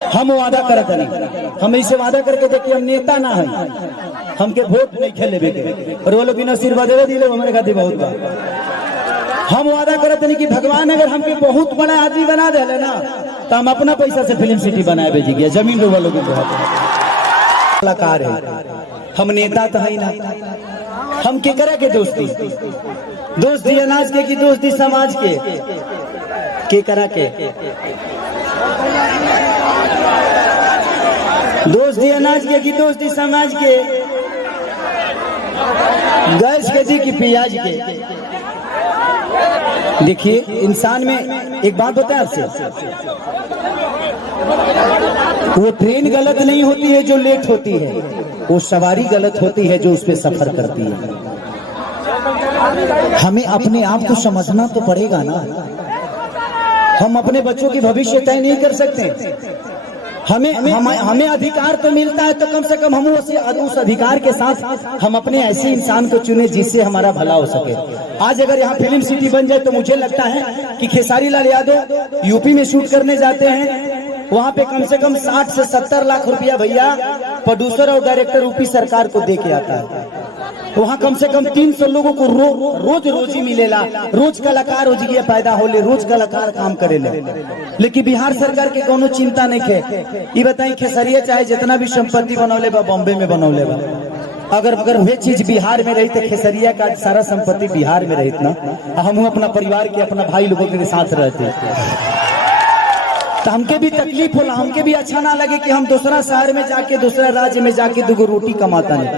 हम वादा करत नहीं, हम ऐसे वादा करके देखिए हम नेता ना है, हमके वोट नहीं खेले बेके और वो लोग बिना आशीर्वाद दे दिले हमारे खातिर बहुत बा। हम वादा करत नहीं कि भगवान अगर हमके बहुत बड़ा आदमी बना दे ना तो हम अपना पैसा से फिल्म सिटी बनाए भेजी गया, जमीन लोग लोगों को कलाकार है, हम नेता तो है ना। हम के करा के दोस्ती अनाज के की दोस्ती समाज के करा के दोस्ती अनाज के की दोस्ती समाज के, गैस के दी की प्याज के। देखिए इंसान में एक बात होता है आपसे, वो ट्रेन गलत नहीं होती है जो लेट होती है, वो सवारी गलत होती है जो उस पर सफर करती है। हमें अपने आप को समझना तो पड़ेगा ना। हम अपने बच्चों की भविष्य तय नहीं कर सकते। हमें अधिकार तो मिलता है तो कम से कम हम उस अधिकार के साथ हम अपने ऐसे इंसान को चुने जिससे हमारा भला हो सके। आज अगर यहाँ फिल्म सिटी बन जाए तो मुझे लगता है कि खेसारी लाल यादव यूपी में शूट करने जाते हैं, वहाँ पे कम से कम 60 से 70 लाख रुपया भैया प्रोड्यूसर और डायरेक्टर यूपी सरकार को दे के आता है। वहाँ कम से कम 300 लोगों को रोजी मिलेला, रोज कलाकार हो जी पैदा होले, रोज कलाकार काम करेले। लेकिन बिहार सरकार के कोनो चिंता नहीं है। ये बताई खेसरिया चाहे जितना भी संपत्ति बनौले बा बॉम्बे में बनौले बा, अगर वे चीज बिहार में रही तो खेसरिया का सारा संपत्ति बिहार में रही ना, हम अपना परिवार के अपना भाई लोगों के साथ रहते तो हमके भी तकलीफ होला, हमके भी अच्छा ना लगे कि हम दूसरा शहर में जाके दूसरा राज्य में जाके दुगो रोटी कमाता नहीं।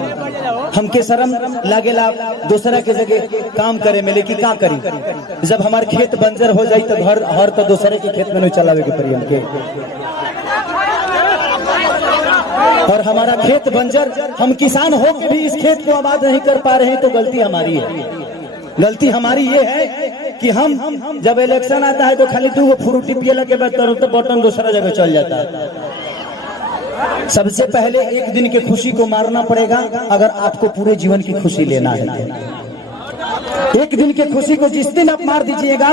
हमके शर्म लागेला दूसरा के जगह काम करे में, लेकिन क्या करी जब हमारे खेत बंजर हो जाये तो हर तो दूसरे के खेत में नहीं चलावे के पड़ी हमके। और हमारा खेत बंजर, हम किसान हो के भी इस खेत को आबाद नहीं कर पा रहे हैं तो गलती हमारी है। गलती हमारी ये है कि हम जब इलेक्शन आता है तो खाली 2 फ्रूटी पियला के बाद तो बटन दूसरा जगह चल जाता है। सबसे पहले एक दिन की खुशी को मारना पड़ेगा अगर आपको पूरे जीवन की खुशी लेना है। एक दिन की खुशी को जिस दिन आप मार दीजिएगा,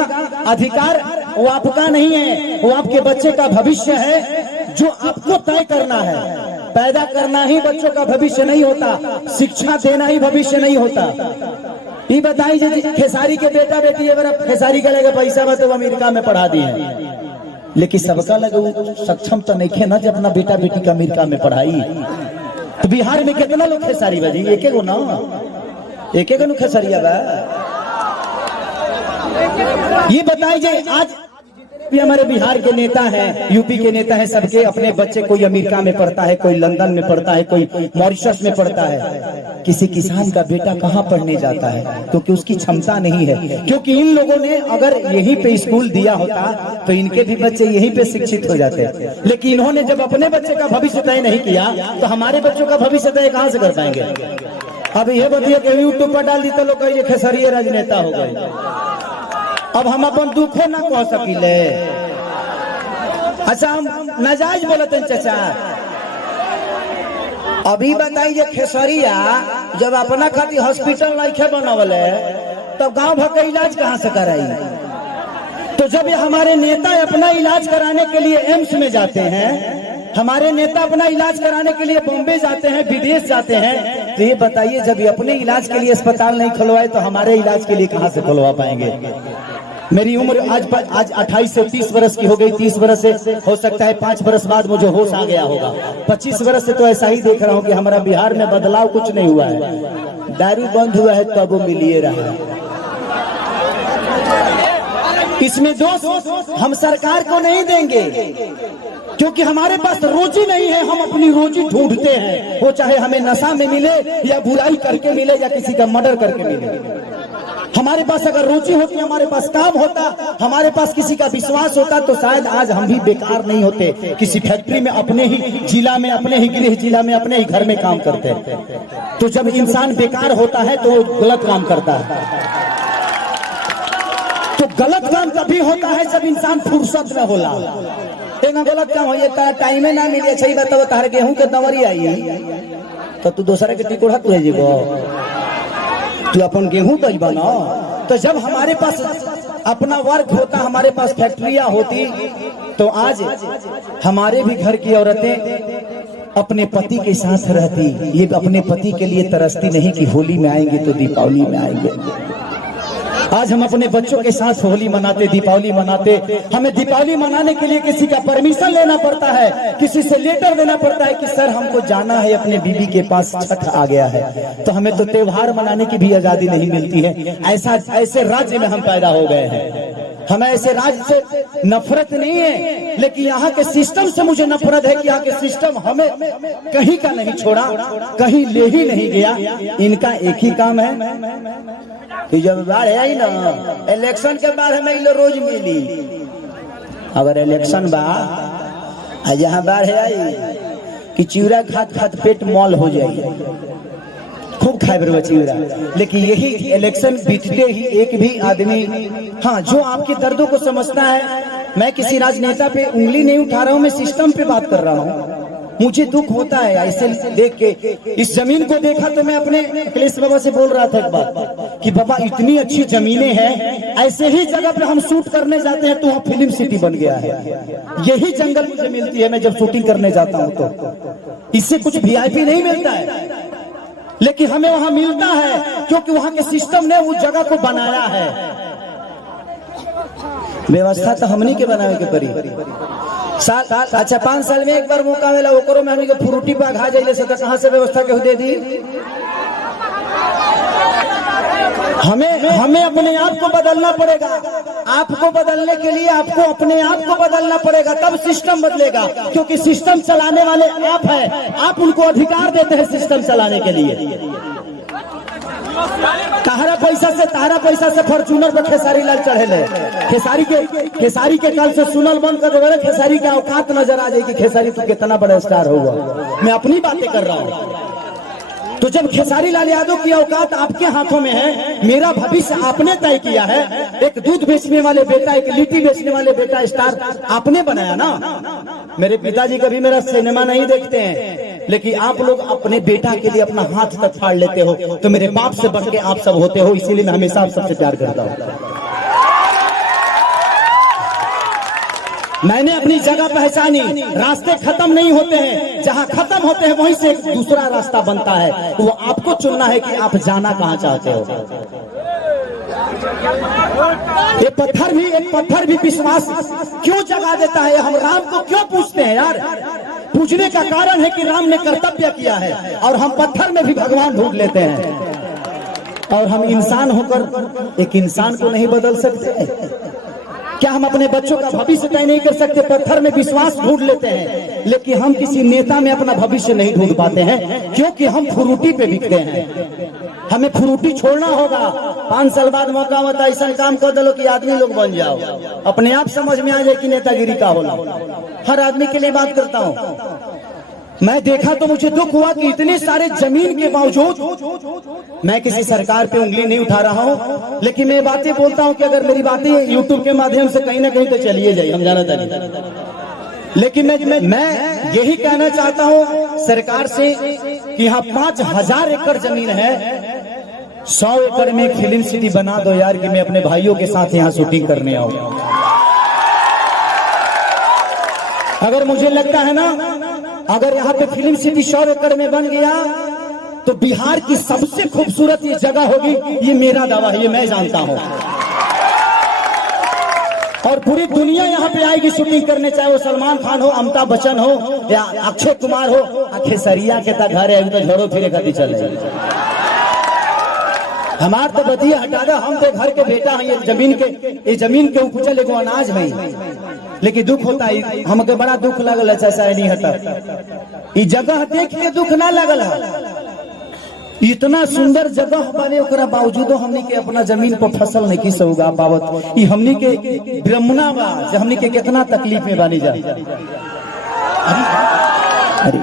अधिकार वो आपका नहीं है, वो आपके बच्चे का भविष्य है जो आपको तय करना है। पैदा करना ही बच्चों का भविष्य नहीं होता, शिक्षा देना ही भविष्य नहीं होता। ये बताई खेसारी के बेटा बेटी अगर खेसारी का लगे पैसा बा तो अमेरिका में पढ़ा दिए, लेकिन सबका लगे सक्षम तो नहीं खे ना जब अपना बेटा बेटी का अमेरिका में पढ़ाई। तो बिहार में कितना लोग खेसारी बजी, एक गो ना, एक खेसारिया बा। ये बताई जाए आज भी हमारे बिहार के नेता हैं, यूपी के नेता हैं, सबके अपने बच्चे कोई अमेरिका में पढ़ता है, कोई लंदन में पढ़ता है, कोई मॉरिशस में पढ़ता है। किसी किसान का बेटा कहाँ पढ़ने जाता है क्योंकि उसकी क्षमता नहीं है। क्योंकि इन लोगों ने अगर यहीं पे स्कूल दिया होता तो इनके भी बच्चे यहीं पे शिक्षित हो जाते, लेकिन इन्होंने जब अपने बच्चे का भविष्य तय नहीं किया तो हमारे बच्चों का भविष्य तय कहाँ से कर पाएंगे। अब ये बताइए कि यूट्यूब पर डाल दी तो लोग कहिए खेसरिया राजनेता हो गए। अब हम अपन दुखो ना कह सकीले। अच्छा हम नाजायज बोलते हैं चाचा। अभी बताइए खेसरिया जब अपना खातिर हॉस्पिटल नहीं बनावले तब गांव भर का इलाज कहां से कराई। तो जब ये हमारे नेता अपना इलाज कराने के लिए एम्स में जाते हैं, हमारे नेता अपना इलाज कराने के लिए बॉम्बे जाते हैं, विदेश जाते हैं, तो ये बताइए जब ये अपने इलाज के लिए अस्पताल नहीं खुलवाए तो हमारे इलाज के लिए कहां से खुलवा पाएंगे। मेरी उम्र आज 28 से 30 वर्ष की हो गई। 30 वर्ष से हो सकता है 5 वर्ष बाद मुझे होश आ गया होगा। 25 वर्ष से तो ऐसा ही देख रहा हूँ कि हमारा बिहार में बदलाव कुछ नहीं हुआ है। दारू बंद हुआ है तब वो मिलिए रहा। इसमें दोष हम सरकार को नहीं देंगे क्योंकि हमारे पास रोजी नहीं है। हम अपनी रोजी ढूंढते हैं, वो चाहे हमें नशा में मिले या बुराई करके मिले या किसी का मर्डर करके मिले। हमारे पास अगर रुचि होती, हमारे पास काम होता, हमारे पास किसी का विश्वास होता तो शायद आज हम भी बेकार नहीं होते। किसी फैक्ट्री में अपने ही जिला में, अपने ही गृह जिला में, अपने ही घर में काम करते। तो जब इंसान बेकार होता है तो वो गलत काम करता है। तो गलत काम तभी होता है जब इंसान फुर्सत में होला। एक गलत काम हो टाइम में ना मिले। अच्छा बताओ तार गेहूं के दवरी आई तो तू दूसरा के टिकोड़ा तू जीवो, तू अपन गेहूं तज बना। तो जब हमारे पास अपना वर्क होता, हमारे पास फैक्ट्रियां होती तो आज हमारे भी घर की औरतें अपने पति के साथ रहती, ये अपने पति के लिए तरसती नहीं कि होली में आएंगे तो दीपावली में आएंगे। आज हम अपने बच्चों के साथ होली मनाते, दीपावली मनाते। हमें दीपावली मनाने के लिए किसी का परमिशन लेना पड़ता है, किसी से लेटर देना पड़ता है कि सर हमको जाना है अपने बीबी के पास, छठ आ गया है। तो हमें तो त्योहार मनाने की भी आजादी नहीं मिलती है। ऐसे राज्य में हम पैदा हो गए हैं। हमें ऐसे राज्य से नफरत नहीं है, लेकिन यहाँ के सिस्टम से मुझे नफरत है कि यहाँ के सिस्टम हमें कहीं का नहीं छोड़ा, कहीं ले ही नहीं गया। इनका एक ही काम है कि जब बाढ़ आई ना, इलेक्शन के बाद हमें रोज मिली। अगर इलेक्शन बा जहाँ बाढ़ आई कि चिवड़ा खात खात पेट मॉल हो जाए, खूब खाए बरवा चिवड़ा। लेकिन यही इलेक्शन बीतते ही एक भी आदमी, हाँ, जो आपके दर्दों को समझता है। मैं किसी राजनेता पे उंगली नहीं उठा रहा हूँ, मैं सिस्टम पे बात कर रहा हूँ। मुझे दुख होता है ऐसे देख के। इस जमीन को देखा तो मैं अपने अखिलेश बाबा से बोल रहा था एक बात कि बाबा इतनी अच्छी जमीनें हैं, ऐसे ही जगह पे हम शूट करने जाते हैं तो वहाँ फिल्म सिटी बन गया है। यही जंगल मुझे मिलती है मैं जब शूटिंग करने जाता हूँ, तो इससे कुछ वीआईपी नहीं मिलता है, लेकिन हमें वहां मिलता है क्योंकि वहां के सिस्टम ने उस जगह को बनाया है। व्यवस्था तो हमनी के बनावे के पड़ी। अच्छा 5 साल में एक बार मौका मिला, ओकरो में हमनी के फ्रूटी पे घा जाइले से कहां से व्यवस्था के दे दी। हमें अपने आप को बदलना पड़ेगा। आपको बदलने के लिए आपको अपने आप को बदलना पड़ेगा, तब सिस्टम बदलेगा। क्योंकि सिस्टम चलाने वाले आप हैं, आप उनको अधिकार देते हैं सिस्टम चलाने के लिए। तारा पैसा से फॉर्च्यूनर पर खेसारी लाल चढ़ेले। खेसारी के काल से सुनल बंद कर दे। खेसारी का औकात नजर आ जाएगी, खेसारी तो कितना बड़ा स्टार होगा। मैं अपनी बातें कर रहा हूँ। तो जब खेसारी लाल यादव की औकात आपके हाथों में है, मेरा भविष्य आपने तय किया है। एक दूध बेचने वाले बेटा, एक लिट्टी बेचने वाले बेटा स्टार आपने बनाया ना। मेरे पिताजी कभी मेरा सिनेमा नहीं देखते हैं, लेकिन आप लोग अपने बेटा के लिए अपना हाथ तक फाड़ लेते हो, तो मेरे बाप से बढ़ के आप सब होते हो। इसीलिए मैं हमेशा आप सबसे प्यार करता हूँ। मैंने अपनी जगह पहचानी। रास्ते खत्म नहीं होते हैं, जहाँ खत्म होते हैं वहीं से एक दूसरा रास्ता बनता है। वो आपको चुनना है कि आप जाना कहाँ चाहते हो। एक पत्थर भी विश्वास क्यों जगा देता है। हम राम को क्यों पूछते हैं यार? पूछने का कारण है कि राम ने कर्तव्य किया है, और हम पत्थर में भी भगवान ढूंढ लेते हैं। और हम इंसान होकर एक इंसान को नहीं बदल सकते। क्या हम अपने बच्चों का भविष्य तय नहीं कर सकते? पत्थर में विश्वास ढूंढ लेते हैं, लेकिन हम किसी नेता में अपना भविष्य नहीं ढूंढ पाते हैं, क्योंकि हम फ्रूटी पे बिकते हैं। हमें फ्रूटी छोड़ना होगा। 5 साल बाद मौका होता है, ऐसा काम कर दो कि आदमी लोग बन जाओ। अपने आप समझ में आ जाए कि नेतागिरी का होला। हर आदमी के लिए बात करता हूँ। मैं देखा तो मुझे दुख हुआ कि इतने सारे जमीन के बावजूद, मैं किसी सरकार पे उंगली नहीं उठा रहा हूं, लेकिन मैं बातें बोलता हूं कि अगर मेरी बातें यूट्यूब के माध्यम से कहीं ना कहीं तो चलिए जाए, हम जाना चाहिए। लेकिन मैं यही कहना चाहता हूं सरकार से कि यहाँ 5000 एकड़ जमीन है, 100 एकड़ में फिल्म सिटी बना दो यार, कि मैं अपने भाइयों के साथ यहाँ शूटिंग करने आऊं। अगर मुझे लगता है ना, अगर यहाँ पे फिल्म सिटी 100 एकड़ में बन गया तो बिहार की सबसे खूबसूरत ये जगह होगी। ये मेरा दावा है, ये मैं जानता हूँ। और पूरी दुनिया यहाँ पे आएगी शूटिंग करने, चाहे वो सलमान खान हो, अमिताभ बच्चन हो, या अक्षय कुमार हो। खेसरिया के तक घर है तो झोड़ो फिरे खाती चले। हमार तो बतिया हटा दो, हम तो घर के बेटा हैं। ये जमीन के उपजल एगो अनाज है। लेकिन दुख होता है, हमके बड़ा दुख लगल है चाचा नहीं हटा। ये जगह देख के दुख ना लगल है। इतना सुंदर जगह बने, ओकरा बावजूदो हमनी के अपना जमीन पर फसल नहीं किस उगा पावत। ये हमनी के ब्रह्मणा बा, जो हमनी के कितना तकलीफ में बनी जा। अरे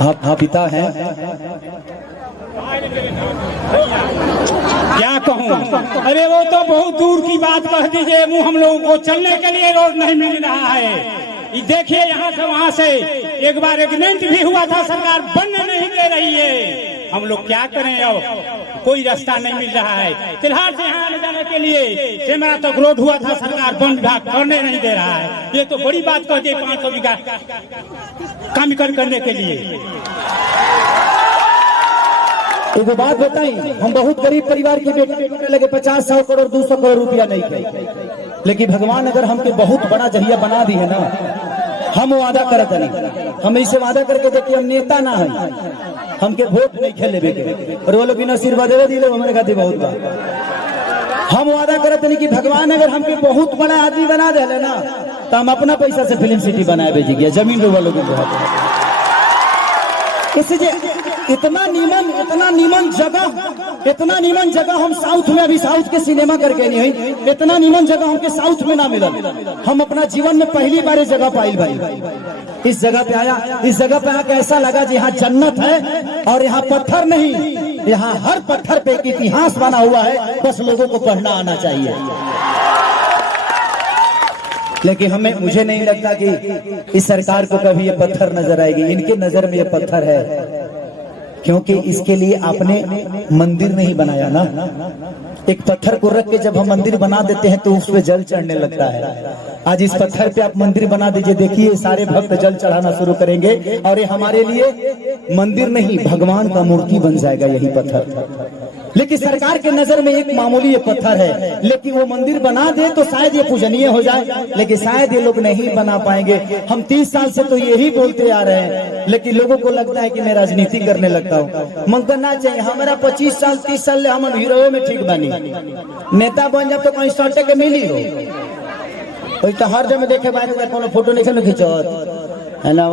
आप पिता हैं, क्या कहूँ? अरे वो तो बहुत दूर की बात कह दीजिए। हम लोगों को चलने के लिए रोड नहीं मिल रहा है। देखिए यहाँ से वहाँ से एक बार एग्रीमेंट भी हुआ था, सरकार बनने नहीं दे रही है। हम लोग क्या करें? अब कोई रास्ता नहीं मिल रहा है। फिलहाल से यहाँ आने जाने के लिए सेमरा तक रोड हुआ था, सरकार वन विभाग करने नहीं दे रहा है। ये तो बड़ी बात कहती है 500 बीघा काम करने के लिए। एक बात बताई, हम बहुत गरीब परिवार के बेटे लगे 50-100 करोड़ 200 करोड़ रुपया नहीं थे, लेकिन भगवान अगर हमके बहुत बड़ा जरिया बना दी है ना, हम वादा करत नहीं, हम इसे वादा करके देखिए हम नेता ना है, हमके वोट नहीं खेले बेके और वो लोग बिना आशीर्वाद दे दिले हमारे खातिर बहुत बा। हम वादा करत नहीं कि भगवान अगर हमके बहुत बड़ा आदमी बना दे ना, तो हम अपना पैसा से फिल्म सिटी बनाए भेजी गया, जमीन रो वालों को इसलिए इतना नीमन जगह हम साउथ में, अभी साउथ के सिनेमा करके नहीं है, इतना नीमन जगह हमके साउथ में ना मिला। हम अपना जीवन में पहली बार इस जगह पाइल भाई, इस जगह पे आया, इस जगह पे आके ऐसा लगा जी यहाँ जन्नत है और यहाँ पत्थर नहीं, यहाँ हर पत्थर पे एक इतिहास बना हुआ है, बस लोगों को पढ़ना आना चाहिए। लेकिन मुझे नहीं लगता कि इस सरकार को कभी ये पत्थर नजर आएगी। इनके नजर में ये पत्थर है, क्योंकि इसके लिए आपने मंदिर नहीं बनाया ना। एक पत्थर को रख के जब हम मंदिर बना देते हैं तो उस पे जल चढ़ने लगता है। आज इस पत्थर पे आप मंदिर बना दीजिए, देखिए सारे भक्त जल चढ़ाना शुरू करेंगे और ये हमारे लिए मंदिर नहीं, भगवान का मूर्ति बन जाएगा यही पत्थर। लेकिन सरकार के नजर में एक मामूली ये पत्थर है, लेकिन वो मंदिर बना दे तो शायद ये पूजनीय हो जाए, लेकिन शायद ये लोग नहीं बना पाएंगे। हम 30 साल से तो यही बोलते आ रहे हैं, लेकिन लोगों को लगता है कि मैं राजनीति करने लगता हूँ। मन करना चाहिए हमारा 25 साल 30 साल हम हीरो में ठीक बनी, नेता बन जाए तो कहीं सटे के मिली हो, तो हर जगह देखे बात कोनो फोटो नहीं खिंचत है ना।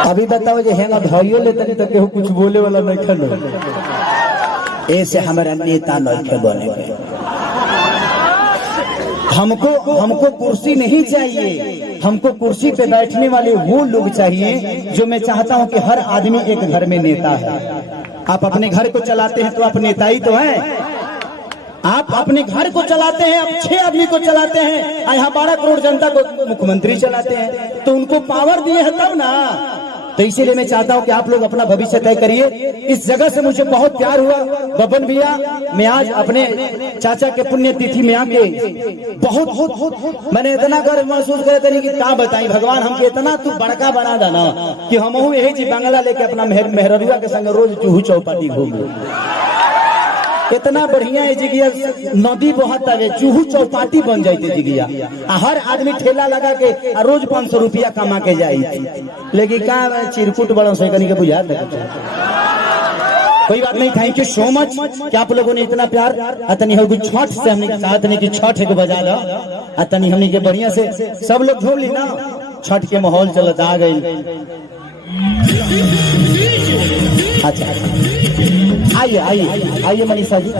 अभी बताओ जो है ना भाइयों लेते तो केहू कुछ बोले वाला नहीं खलो, ऐसे हमारा नेता नहीं बने। हमको कुर्सी नहीं चाहिए, हमको कुर्सी पे बैठने वाले वो लोग चाहिए जो मैं चाहता हूं कि हर आदमी एक घर में नेता है। आप अपने घर को चलाते हैं तो आप नेता ही तो हैं। आप अपने घर को चलाते हैं, आप 6 आदमी को चलाते हैं, यहाँ 12 करोड़ जनता को मुख्यमंत्री चलाते हैं, तो उनको पावर दिए हैं तब ना। तो इसीलिए मैं चाहता हूं कि आप लोग अपना भविष्य तय करिए। इस जगह से मुझे बहुत प्यार हुआ बबन भैया, मैं आज अपने चाचा के पुण्यतिथि में आके बहुत मैंने इतना गर्व महसूस करे तरी कि क्या बताई, भगवान हमके इतना तू बड़का बना देना कि हम यही जी बंगला लेके अपना मेहरुआ के संग रोज चूहू चौपाटी घूमे। इतना बढ़िया है जिगिया, नदी बहुत आगे चूहू चौपाटी बन जाती जिगिया, हर आदमी ठेला लगा के रोज 500 रुपया कमा के जाई। लेकिन का चिरकुट बड़ा से करने के बुझा कोई बात नहीं। थैंक यू सो मच कि आप लोगों ने इतना प्यार अतनी हो छठ से हमने चाहत नहीं कि छठ एक बजा लो अतनी हमने के बढ़िया से सब लोग झूम ली ना, छठ के माहौल चलत आ गई। अच्छा आइए आइए आइए मनीषा जी।